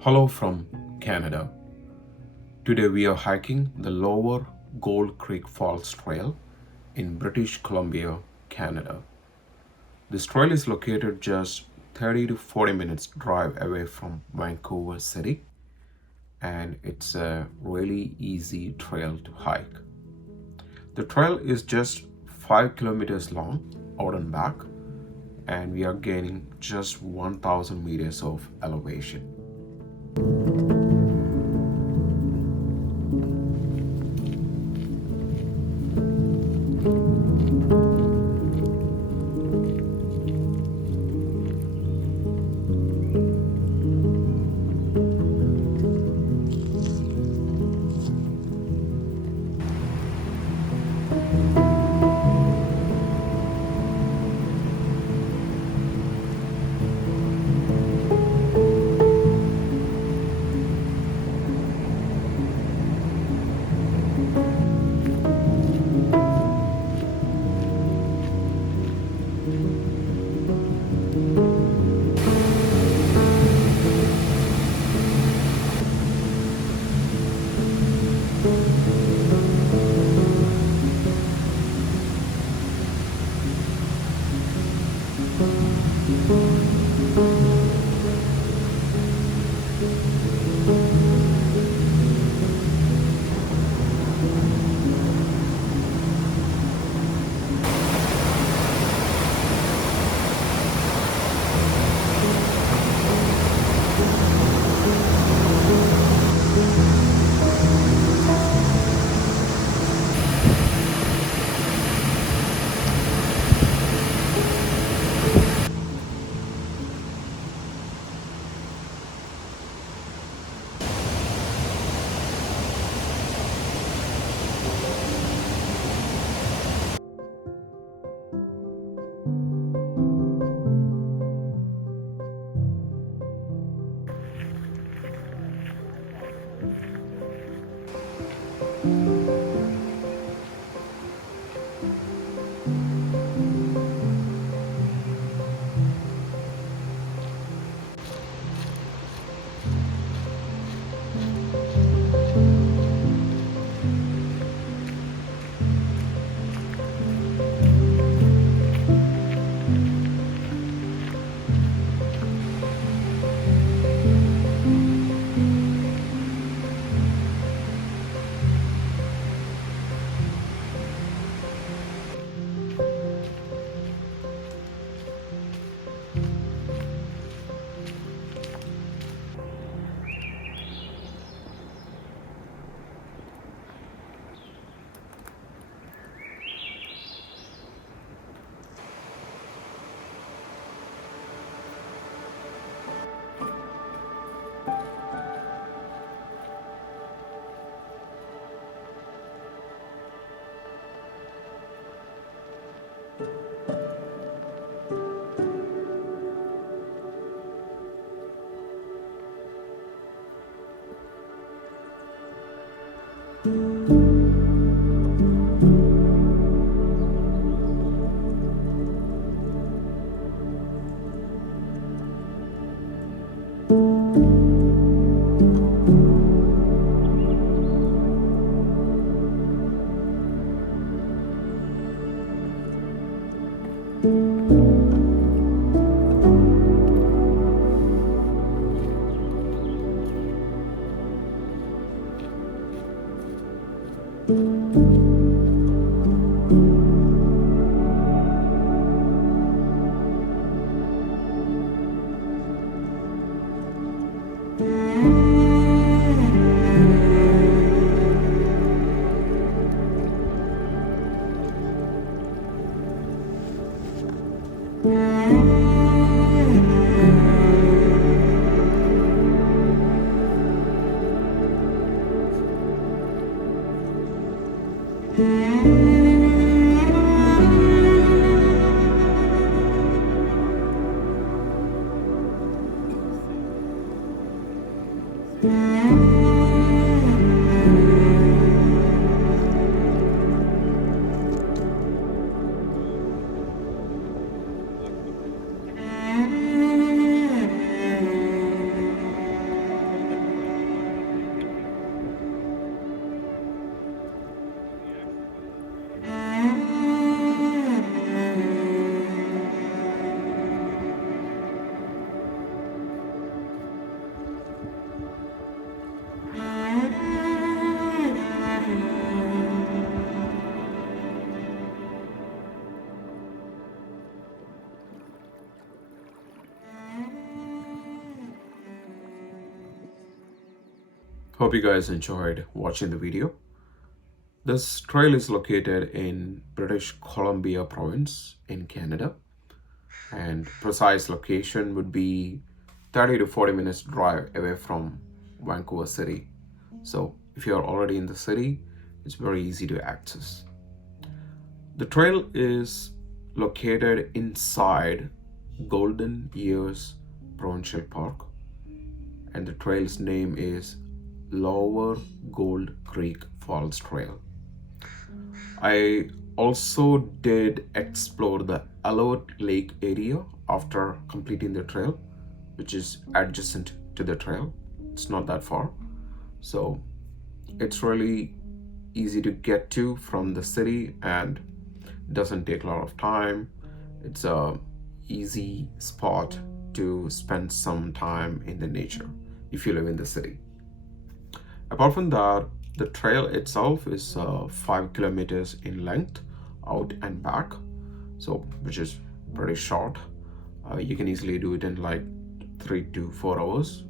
Hello from Canada. Today we are hiking the lower Gold Creek Falls Trail in British Columbia, Canada. This trail is located just 30 to 40 minutes drive away from Vancouver City, and it's a really easy trail to hike. The trail is just 5 kilometers long out and back, and we are gaining just 1,000 meters of elevation. Hope you guys enjoyed watching the video. This trail is located in British Columbia province in Canada, and precise location would be 30 to 40 minutes drive away from Vancouver City. So if you're already in the city, it's very easy to access. The trail is located inside Golden Years Provincial Park, and the trail's name is Lower Gold Creek Falls Trail. I also did explore the Alouette Lake area after completing the trail, which is adjacent to the trail. It's not that far. So it's really easy to get to from the city and doesn't take a lot of time. It's a easy spot to spend some time in the nature if you live in the city. Apart from that, the trail itself is 5 kilometers in length out and back, so which is pretty short. You can easily do it in like 3 to 4 hours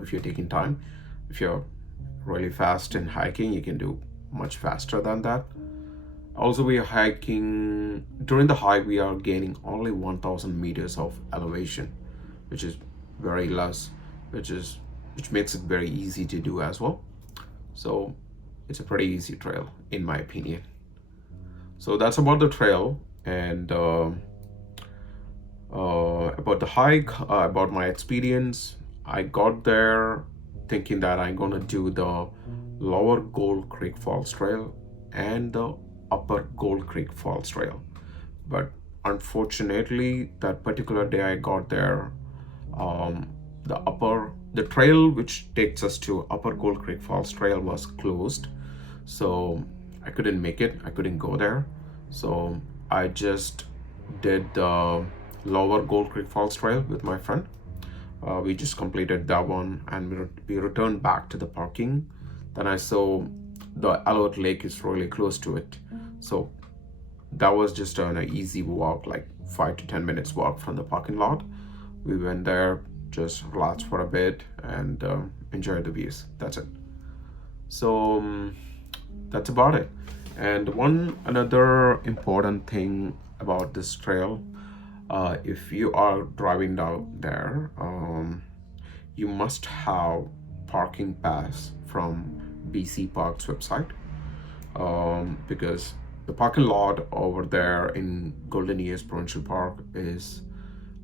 if you're taking time. If you're really fast in hiking, you can do much faster than that. Also, we are hiking, during the hike we are gaining only 1000 meters of elevation, which is very less, which makes it very easy to do as well. So it's a pretty easy trail in my opinion. So that's about the trail, and about the hike, about my experience. I got there thinking that I'm gonna do the Lower Gold Creek Falls Trail and the Upper Gold Creek Falls Trail, but unfortunately that particular day I got there, the trail which takes us to Upper Gold Creek Falls Trail was closed, so I couldn't make it. I couldn't go there, so I just did the Lower Gold Creek Falls Trail with my friend. We just completed that one, and we returned back to the parking. Then I saw the Alouette Lake is really close to it, so that was just an easy walk, like 5 to 10 minutes walk from the parking lot. We went there, just relaxed for a bit, and enjoyed the views. That's it. So that's about it. And another important thing about this trail, if you are driving down there, you must have parking pass from BC Parks website, because the parking lot over there in Golden Years Provincial Park is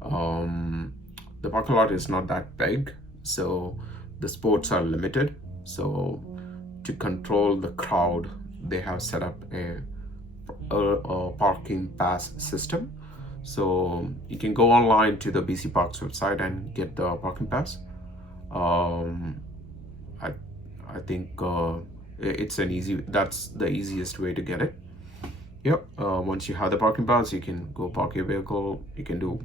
the parking lot is not that big, so the spots are limited. So to control the crowd, they have set up a parking pass system. So you can go online to the BC Parks website and get the parking pass. I think that's the easiest way to get it. Yep. Once you have the parking pass, you can go park your vehicle. You can do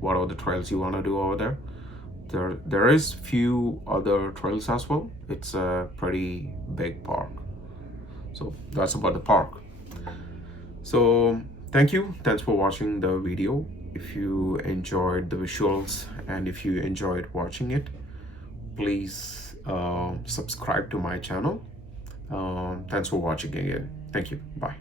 whatever the trails you want to do over there. There is few other trails as well. It's a pretty big park. So that's about the park. So thanks for watching the video. If you enjoyed the visuals and if you enjoyed watching it, please subscribe to my channel. Thanks for watching again. Thank you. Bye.